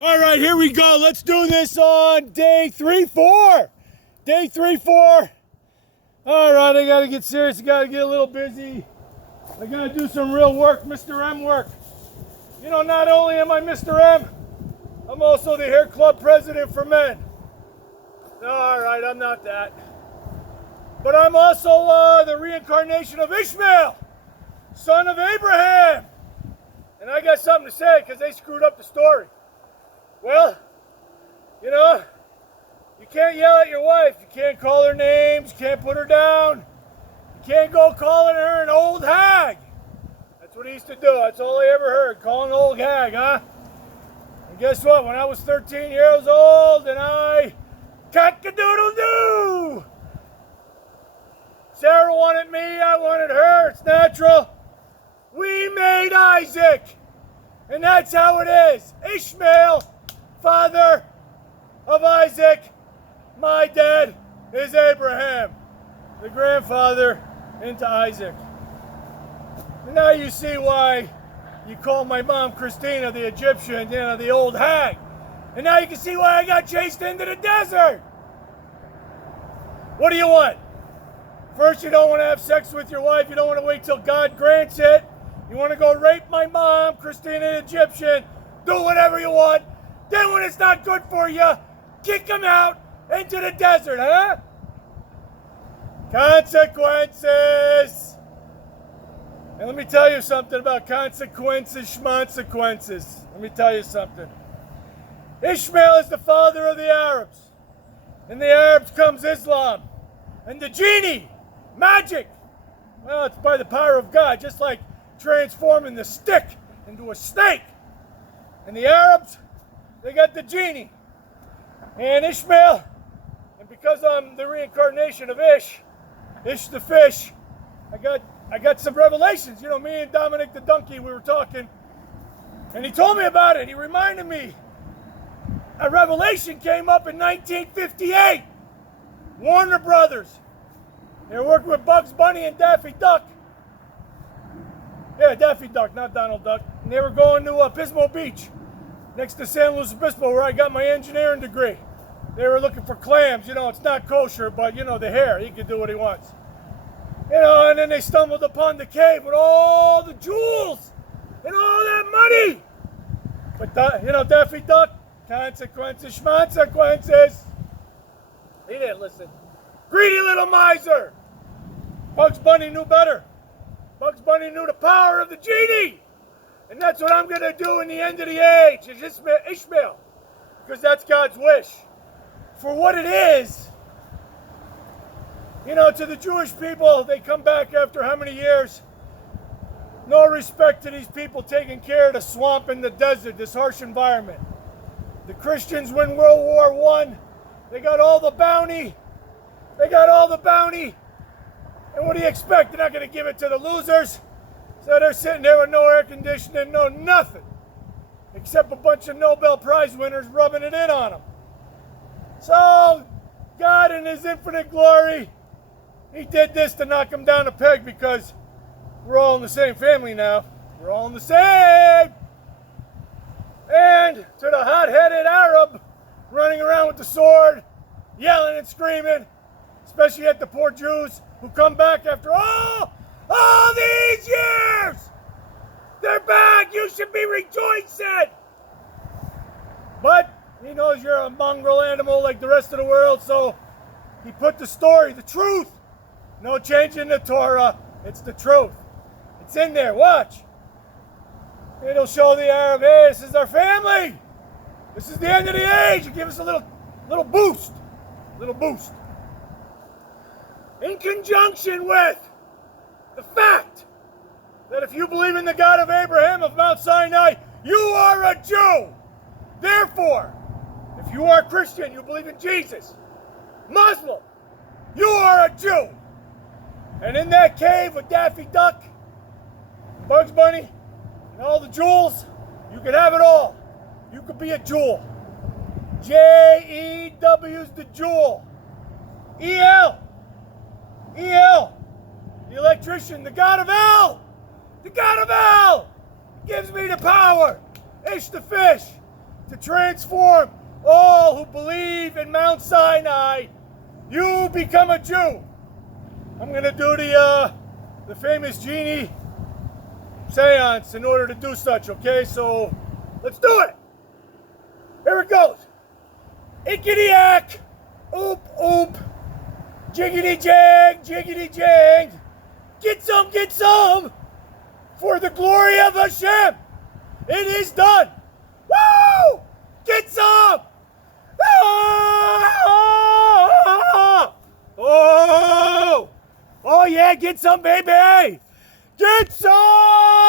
All right, here we go. Let's do this on day 3-4. Day 3-4. All right, I got to get serious. I got to get a little busy. I got to do some real work, Mr. M work. You know, not only am I Mr. M, I'm also the hair club president for men. All right, I'm not that. But I'm also the reincarnation of Ishmael, son of Abraham. And I got something to say because they screwed up the story. Well, you know, you can't yell at your wife. You can't call her names. You can't put her down. You can't go calling her an old hag. That's what he used to do. That's all I ever heard, calling an old hag, huh? And guess what? When I was 13 years old and I cock-a-doodle-doo, Sarah wanted me, I wanted her. It's natural. We made Isaac. And that's how it is. Ishmael, father of Isaac. My dad is Abraham, the grandfather into Isaac. And now you see why you call my mom Christina the Egyptian, the old hag. And now you can see why I got chased into the desert. What do you want? First, you don't want to have sex with your wife. You don't want to wait till God grants it. You want to go rape my mom, Christina the Egyptian, do whatever you want. Then when it's not good for you, kick them out into the desert, huh? Consequences. And let me tell you something about consequences, schmonsequences. Let me tell you something. Ishmael is the father of the Arabs. In the Arabs comes Islam. And the genie, magic. Well, it's by the power of God, just like transforming the stick into a snake. And the Arabs, they got the genie. And Ishmael, and because I'm the reincarnation of Ish the fish, I got some revelations. You know, me and Dominic the donkey, we were talking, and he told me about it. He reminded me. A revelation came up in 1958. Warner Brothers. They were working with Bugs Bunny and Daffy Duck. Yeah, Daffy Duck, not Donald Duck. And they were going to Pismo Beach, next to San Luis Obispo, where I got my engineering degree. They were looking for clams. You know, it's not kosher, but, you know, the hair, he can do what he wants. You know, and then they stumbled upon the cave with all the jewels and all that money. But, you know, Daffy Duck, consequences, schmonsequences. He didn't listen. Greedy little miser. Bugs Bunny knew better. Bugs Bunny knew the power of the genie. And that's what I'm going to do in the end of the age, is Ishmael. Because that's God's wish. For what it is, you know, to the Jewish people, they come back after how many years? No respect to these people taking care of the swamp and the desert, this harsh environment. The Christians win World War I. They got all the bounty. They got all the bounty. And what do you expect? They're not going to give it to the losers. So they're sitting there with no air conditioning, no nothing. Except a bunch of Nobel Prize winners rubbing it in on them. So, God in His infinite glory, He did this to knock them down a peg because we're all in the same family now. We're all in the same. And to the hot-headed Arab running around with the sword, yelling and screaming, especially at the poor Jews who come back after all these years. They're back. You should be rejoicing. But He knows you're a mongrel animal like the rest of the world, so He put the story, the truth. No changing the Torah. It's the truth. It's in there. Watch. It'll show the Arab, hey, this is our family. This is the end of the age. It gives us a little boost. Little boost. In conjunction with the fact that if you believe in the God of Abraham of Mount Sinai, you are a Jew. Therefore, if you are a Christian, you believe in Jesus. Muslim, you are a Jew. And in that cave with Daffy Duck, Bugs Bunny, and all the jewels, you can have it all. You could be a jewel. J-E-W's the jewel. E-L. E-L. The electrician, the God of El. The God of El gives me the power. Ish the fish. to transform all who believe in Mount Sinai, you become a Jew. I'm going to do the famous genie seance in order to do such, okay? So let's do it. Here it goes. Ickety-yak, oop, oop, jiggity-jang, jiggity-jang. Get some, for the glory of Hashem. It is done. Woo! Get some! Oh! Oh yeah, get some, baby! Get some!